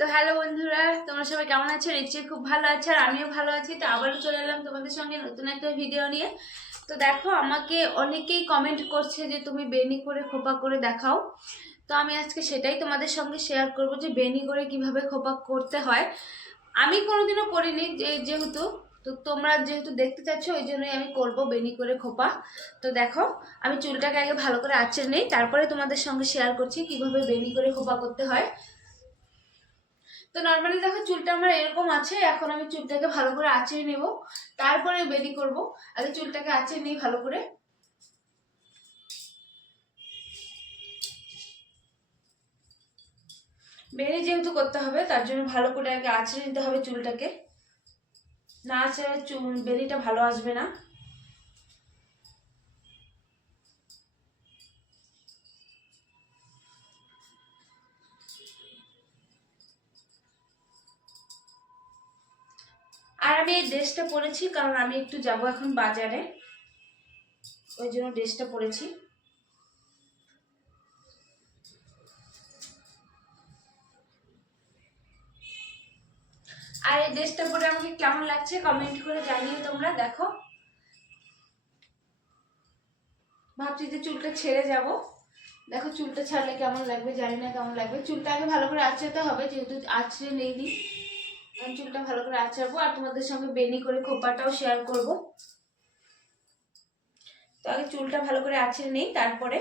তো হ্যালো বন্ধুরা, তোমরা সবাই কেমন আছো? নিশ্চয়ই খুব ভালো আছো, আর আমিও ভালো আছি। তো আবারও চলে এলাম তোমাদের সঙ্গে নতুন একটা ভিডিও নিয়ে। তো দেখো, আমাকে অনেকেই কমেন্ট করছে যে তুমি বেনি করে খোপা করে দেখাও। তো আমি আজকে সেটাই তোমাদের সঙ্গে শেয়ার করব যে বেনি করে কিভাবে খোপা করতে হয়। আমি কোনোদিনও করিনি, যেহেতু তো তোমরা যেহেতু দেখতে চাচ্ছ ওই জন্যই আমি করব বেনি করে খোপা। তো দেখো, আমি চুলটাকে আগে ভালো করে আঁচড়ে নিই, তারপরে তোমাদের সঙ্গে শেয়ার করছি কিভাবে বেনি করে খোপা করতে হয়। তো নর্মালি দেখো, চুলটা আমার এরকম আছে। এখন আমি চুলটাকে ভালো করে আঁচড়ে নেব, তারপরে বেনি করব। আগে চুলটাকে আঁচড়ে নিই ভালো করে। বেনি যেহেতু করতে হবে, তার জন্য ভালো করে আগে আঁচড়ে নিতে হবে চুলটাকে। না আঁচড়ে চুল বেনিটা ভালো আসবে না। আর আমি এই ড্রেসটা পরেছি কারণ আমি একটু যাব এখন বাজারে, ওই জন্য ড্রেসটা পরেছি। আর এই ড্রেসটা পরে আমাকে কেমন লাগছে কমেন্ট করে জানিয়ে তোমরা। দেখো, ভাবছি যে চুলটা ছেড়ে যাব। দেখো চুলটা ছাড়লে কেমন লাগবে, জানি না কেমন লাগবে। চুলটা আগে ভালো করে আঁচড়াতে হবে, যেহেতু আঁচড়ে নেইনি। আমি চুলটা ভালো করে আঁচড়াবো আর তোমাদের সঙ্গে বেনি করে খোপাটাও শেয়ার করব। তো আগে চুলটা ভালো করে আঁচড়ে নেই, তারপরে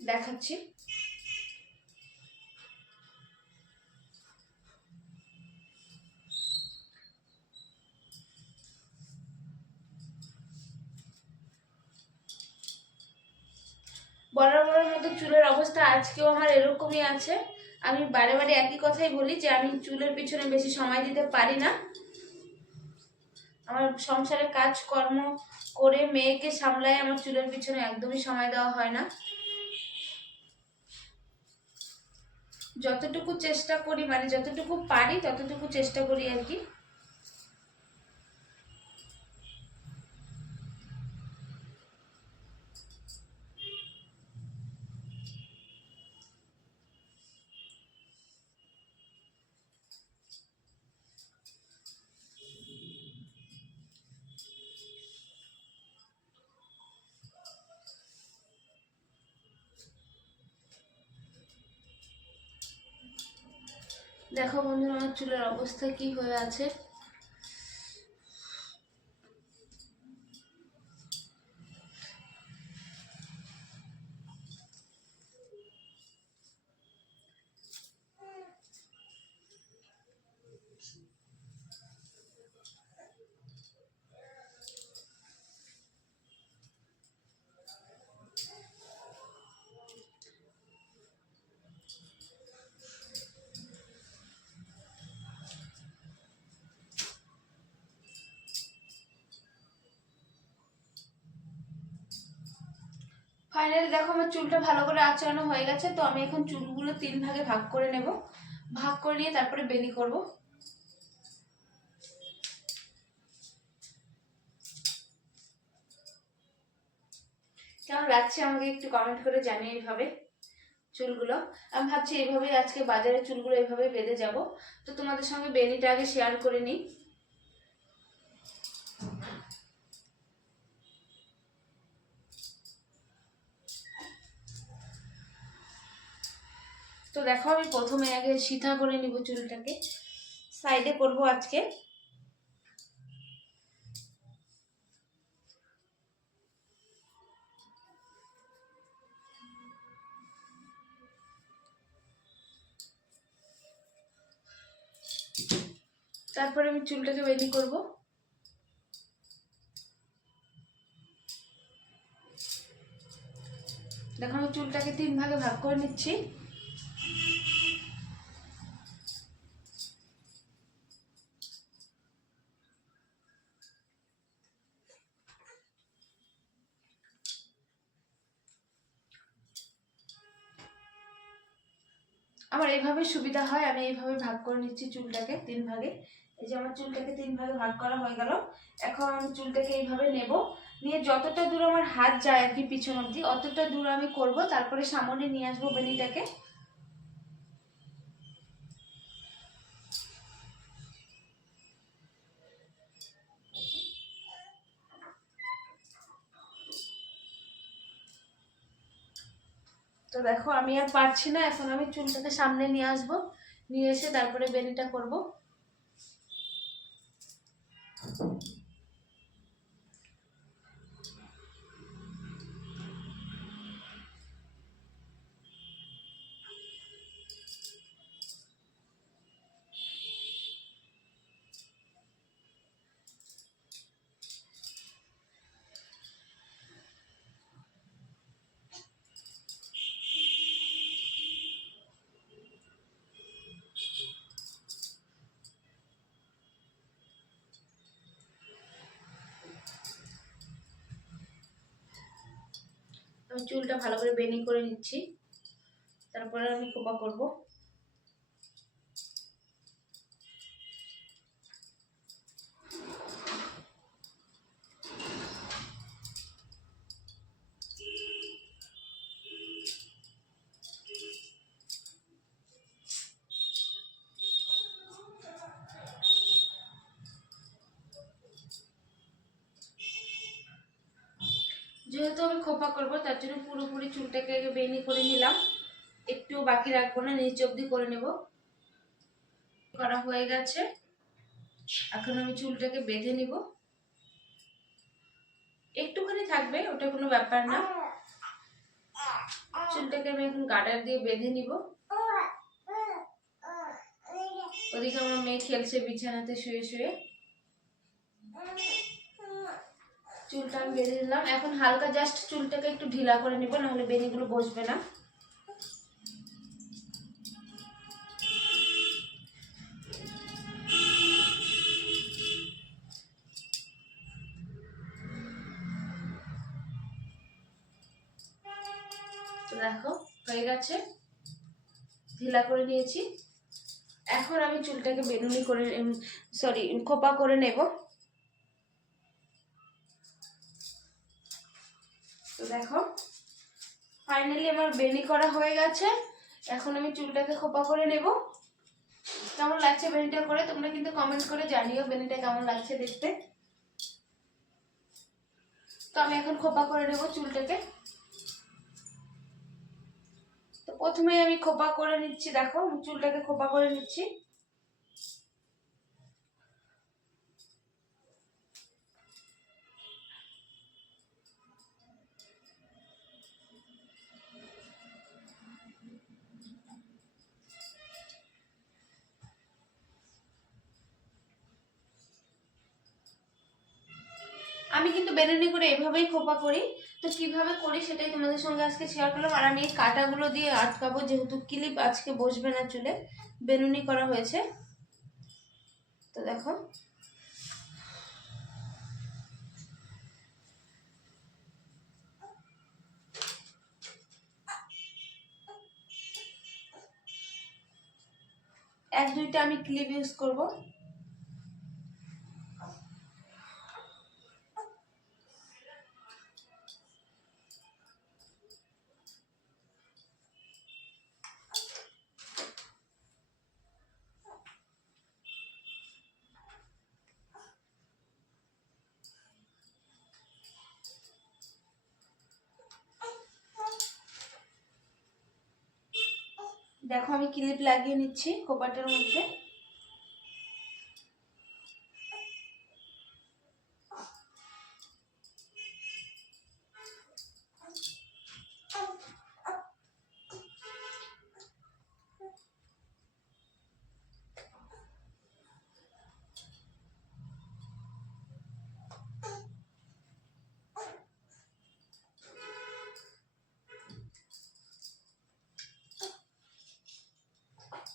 দেখাচ্ছি। বরাবরের মতো চুলের অবস্থা আজকেও আমার এরকমই আছে। আমি বারে বারে একই কথাই বলি যে আমি চুলের পিছনে বেশি সময় দিতে পারি না। আমার সংসারে কাজকর্ম করে মেয়েকে সামলায়, আমার চুলের পিছনে একদমই সময় দেওয়া হয় না। যতটুকু চেষ্টা করি, মানে যতটুকু পারি ততটুকু চেষ্টা করি আর কি। দেখো বন্ধুরা, আমার চুলের অবস্থা কি হয়ে আছে। ফাইনালি দেখো, আমার চুলটা ভালো করে আঁচড়ানো হয়ে গেছে। তো আমি এখন চুলগুলো 3 ভাগে ভাগ করে নেব। ভাগ করে নিয়ে তারপরে বেনি করব। কেমন লাগছে আমাকে একটু কমেন্ট করে জানিয়ে। এইভাবে চুলগুলো আমি ভাবছি এইভাবেই আজকে বাজারে চুলগুলো এইভাবে বেঁধে যাব। তো তোমাদের সঙ্গে বেনিটা আগে শেয়ার করে নিই। তো দেখো, আমি প্রথমে আগে সিধা করে নিব চুলটাকে, সাইডে করব আজকে। তারপরে আমি চুলটাকে বেনি করব। দেখো, আমি চুলটাকে 3 ভাগে ভাগ করে নিচ্ছি। আমার এইভাবে সুবিধা হয়, আমি এইভাবে ভাগ করে নিচ্ছি চুলটাকে 3 ভাগে। এই যে আমার চুলটাকে 3 ভাগে ভাগ করা হয়ে গেল। এখন চুলটাকে এইভাবে নেব, নিয়ে যতটা দূর আমার হাত যায় আর কি পিছন অবধি, অতটা দূর আমি করব। তারপরে সামনে নিয়ে আসবো বেনিটাকে। তো দেখো আমি আর পারছি না, এখন আমি চুলটাকে সামনে নিয়ে আসবো, নিয়ে এসে তারপরে বেনিটা করব। আমি চুলটা ভালো করে বেনি করে নিচ্ছি, তারপরে আমি খোপা করব। যেহেতু আমি খোপা করব তার জন্য পুরোপুরি চুলটাকে বেনি করে নিলাম, একটু বাকি রাখবো না, নিচ অব্দি করে নেব। করা হয়ে গেছে, এখন আমি চুলটাকে বেঁধে নিব। একটুখানি থাকবে, ওটা কোনো ব্যাপার না। চুলটাকে আমি এখন গার্ডার দিয়ে বেঁধে নিব। ওদিকে আমার মেয়ে খেলছে বিছানাতে শুয়ে শুয়ে। চুলটা আমি বেঁধে নিলাম, এখন হালকা জাস্ট চুলটাকে একটু ঢিলা করে নিব, নাহলে বেনিগুলো বসবে না। তো দেখো হয়ে গেছে, ঢিলা করে নিয়েছি। এখন আমি চুলটাকে বেনুনি করে খোপা করে নেব। তো দেখো ফাইনালি আমার বেনি করা হয়ে গেছে, এখন আমি চুলটাকে খোপা করে নেব। কেমন লাগছে বেনিটা করে তোমরা কিন্তু কমেন্ট করে জানিও বেনিটা কেমন লাগছে দেখতে। তো আমি এখন খোপা করে নেব চুলটাকে। তো প্রথমে আমি খোপা করে নিচ্ছি, দেখো চুলটাকে খোপা করে নিচ্ছি। আমি কিন্তু বেনুনি করে এভাবেই খোপা করি, তো কিভাবে করি সেটাই তোমাদের সঙ্গে আজকে শেয়ার করলাম। আর আমি এই কাঁটাগুলো দিয়ে আটকাবো, যেহেতু ক্লিপ আজকে বসবে না চুলে, বেনুনি করা হয়েছে। তো দেখো এক দুইটা আমি ক্লিপ ইউজ করব। দেখো আমি ক্লিপ লাগিয়ে নিচ্ছি খোপাটার মধ্যে।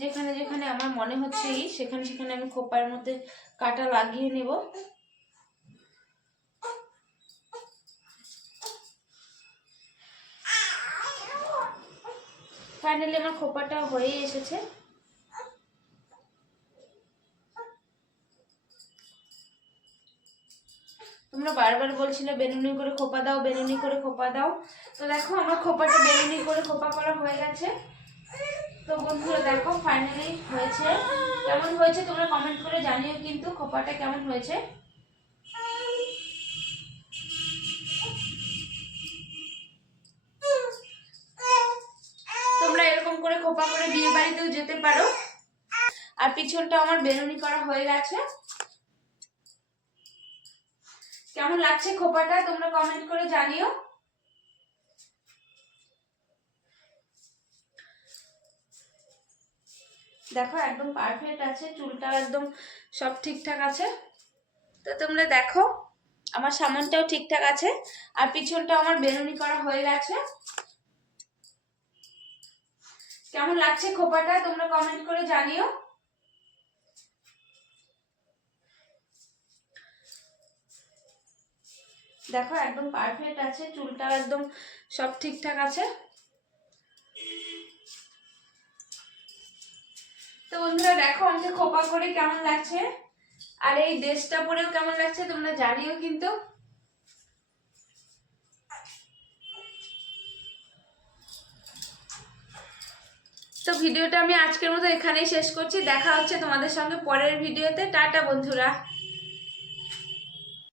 যেখানে যেখানে আমার মনে হচ্ছে সেখানে সেখানে আমি খোপার মধ্যে কাটা লাগিয়ে নেব। ফাইনালি আমার খোপাটা হয়ে এসেছে। তোমরা বারবার বলছিলে বেনুনি করে খোপা দাও, বেনুনি করে খোপা দাও। তো দেখো আমার খোপাটা বেনুনি করে খোপা করা হয়ে গেছে। তো বন্ধুরা দেখো ফাইনালি হয়েছে, কেমন হয়েছে তোমরা কমেন্ট করে জানিও কিন্তু খোপাটা কেমন হয়েছে। করে খোপা করে বিয়ে বাড়িতেও যেতে পারো। আর পিছনটা আমার বেনুনি করা হয়ে গেছে। কেমন লাগছে খোপাটা তোমরা কমেন্ট করে জানিও। দেখো একদম পারফেক্ট আছে, চুলটা একদম সব ঠিকঠাক আছে। তো তোমরা দেখো আমার সামনটাও ঠিকঠাক আছে আর পিছনটা আমার বেনুনি করা হয়ে গেছে। কেমন লাগছে খোপাটা তোমরা কমেন্ট করে জানিও। দেখো একদম পারফেক্ট আছে, চুলটা একদম সব ঠিকঠাক আছে। তো বন্ধুরা দেখো আমাকে খোপা করে কেমন লাগছে আর এই ড্রেসটা পরেও কেমন লাগছে তোমরা জানিও কিন্তু। তো ভিডিওটা আমি আজকের মতো এখানেই শেষ করছি। দেখা হচ্ছে তোমাদের সঙ্গে পরের ভিডিওতে। টাটা বন্ধুরা।